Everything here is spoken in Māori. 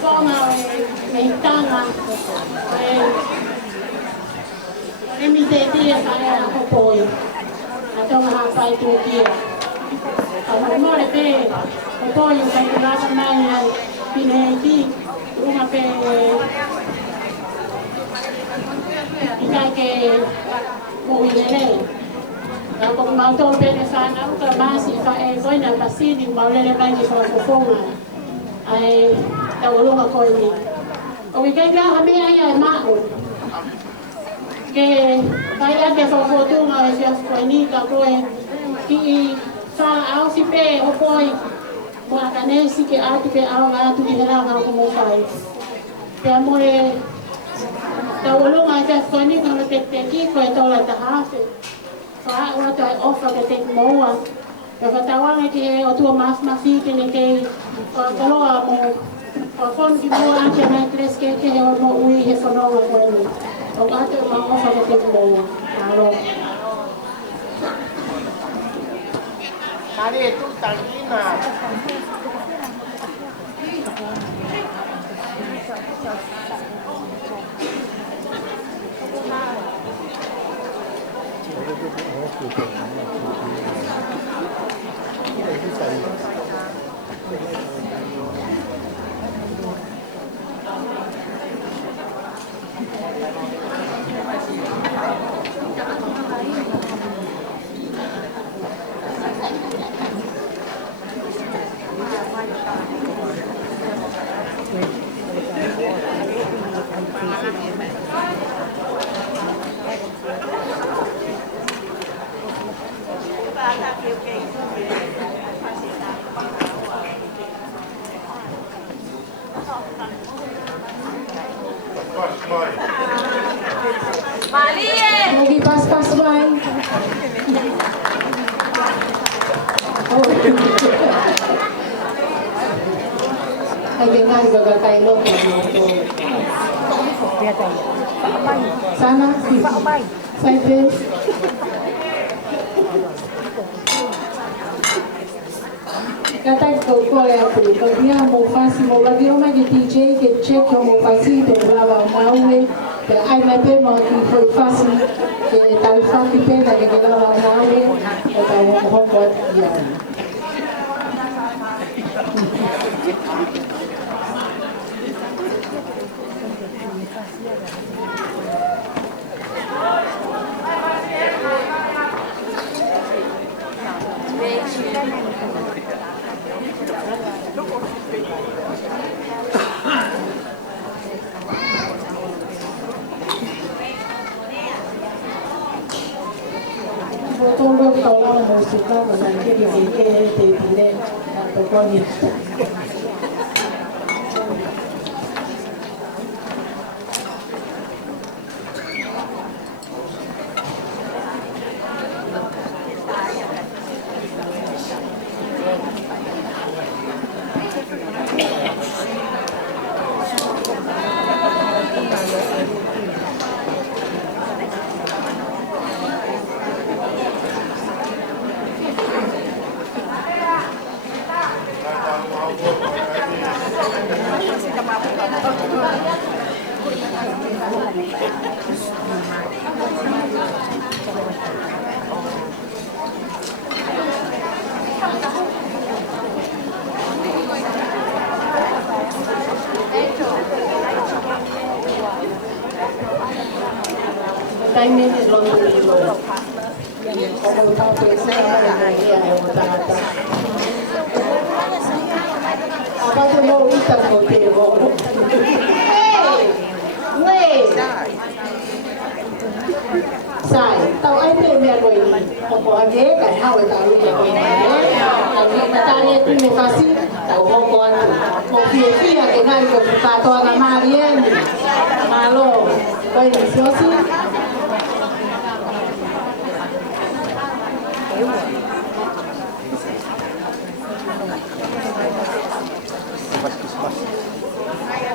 forma mexicana, MTT kaya ako po yun. Atong hapay tukiya. Ang mo rete, po yung kailangan na yan, pinahindi, yung ape, ikake, muwinere. Kung mautong penefana, kung masi, kaekoy na pasiling, mauleleman yung pagpupungan, ay naulong ako yun. Kung ikay ka kami ay maon, kaya ke pagputungan, siya ko ini ka ko ki sa au si pe opoy mga kanesi ke atu ke au atu di harang ko mo kai kaya mo taulong ay sa koni ng teteki ko ito la tahafe sa una to offer ke tek moa kaya tawang ke o tu mas masi ke ne ke kaloa mo kon di mo ang ke na tres ke mo ui he sono ko ni o ato mo offer ke tek moa aro Kali itu tangina. Lagi pas-pas wine. Ay dengar gagakay lo sana side Katay ko ya pagdia mo fasi mo lagi o may DJ que check mo fasi de brava maue que ai mai pe mo que foi fasi que tal fasi pena que brava maue que tal mo ho ya Tunggu tolong musika nanti dibikin TV atau konik. Timing is long como está pensando apa tu mau kita contigo sai tao ai pe me rồi como age cái hao tao lui cái tao ni ta ni tu me fasi tao ho con một phía kia cái này của ta to là Marien malo bây giờ xíu xíu